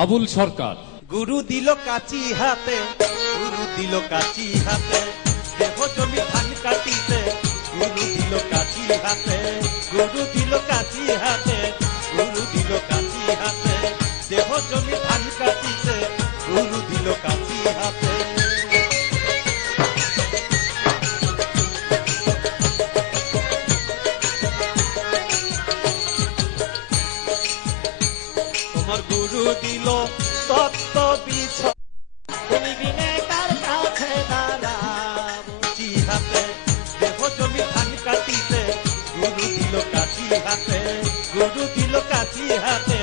আবুল সরকার। গুরু দিল কাচি হাতে, গুরু দিল কাচি হাতে, দেহ জমি ধান কাটিতে, গুরু দিল কাচি হাতে, গুরু দিল কাচি হাতে, গুরু দিল কাচি হাতে, দেহ জমি ধান কাটিতে, গুরু দিল কাচি হাতে। তোমার গুরু দিল তত্ত্ব বিছ, তুমি বিনে কার কাছে দাঁড়াবো। কাচি হাতে, দেহ জমি ধান কাটিতে, গুরু দিল কাচি হাতে, গুরু দিল কাচি হাতে,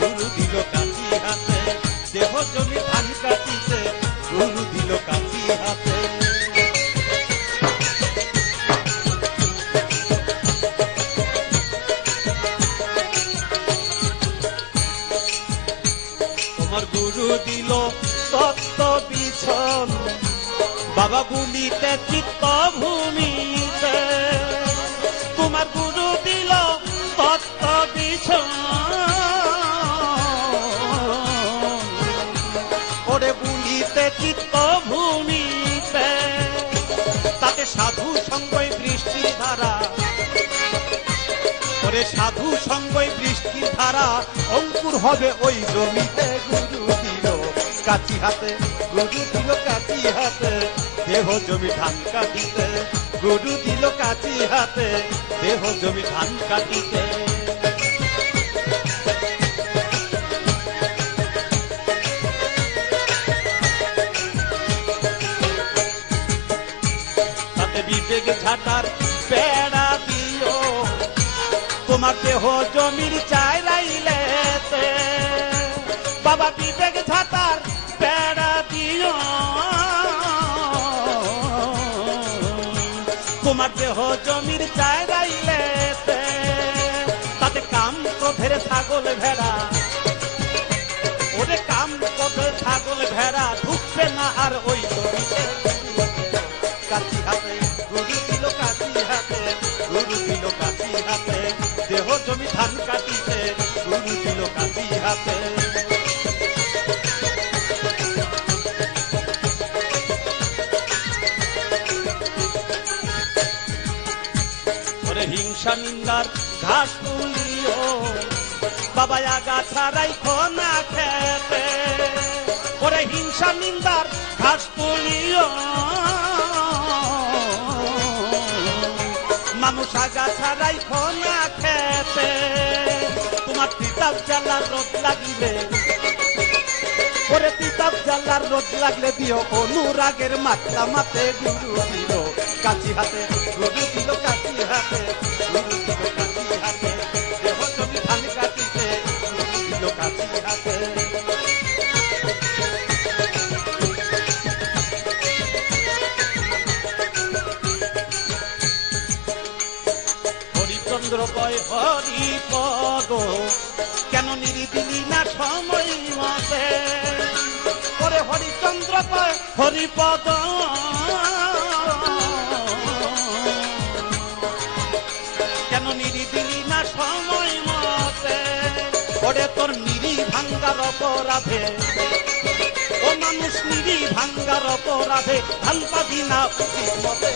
গুরু দিল কাচি হাতে, দেহ জমি ধান কাটিতে, গুরু দিল কাচি হাতে। তোমার গুরু দিল তত্ত্ব বিছন, বাবা বলিতে চিত্ত ভূমিতে, তোমার গুরু দিল তত্ত্ব বিছন, ওরে বলিতে চিত্ত ভূমিতে, তাতে সাধু সঙ্গই বৃষ্টির ধারা, ওরে সাধু সঙ্গই বৃষ্টির ধারা, অঙ্কুর হবে ওই জমিতে। গুরু দিল কাচি হাতে, গুরু দিল কাচি হাতে, দেহ জমি ধান কাটিতে, গুরু দিল কাচি হাতে, দেহ জমি ধান কাটিতে। তাতে বিবেক ঝাঁটার বেড়া দিও, তোমার দেহ জমির চাইরাইলেতে, বাবা বিবেক ঝাঁটার বেড়া দিও, তোমার দেহ জমির চাইরাইলেতে, তাতে কাম ক্রোধের ছাগল ভেড়া, ওরে কাম ক্রোধের ছাগল ভেড়া ঢুকবে না আর ওই জমিতে। কাচি হাতে, গুরু দিল কাচি হাতে, গুরু দিল কাচি হাতে, দেহ জমি ধান কাটিতে, গুরু দিল কাচি হাতে। ওরে হিংসা নিন্দার ঘাস তুলিও, বাবা আগাছা রাইখো না খেতে, ওরে হিংসা নিন্দার ঘাস তুলিও, মানুষ আগাছা রাইখো না খেতে, তোমার তিতাব জ্বালার রোদ লাগিলে, ওরে তিতাব জ্বালার রোদ লাগলে দিও অনুরাগের মাত্রা মাতে। গুরু দিল কাচি হাতে, গুরু দিল কাচি হাতে, গুরু দিল কাচি হাতে, দেহ জমি ধান কাটিতে, গুরু দিল কাচি হাতে। হরিচন্দ্র কয় হরিপদ, কেন নিরিদিলি না সময় মতে, ওরে হরিচন্দ্র কয় হরিপদ, কেন নিরিদিলি না সময় মতে, ওরে তোর নিরি ভাঙ্গার অপরাধে, ও মানুষ নিরি ভাঙ্গার অপরাধে, ঢাল পাবি না উচিত মতে।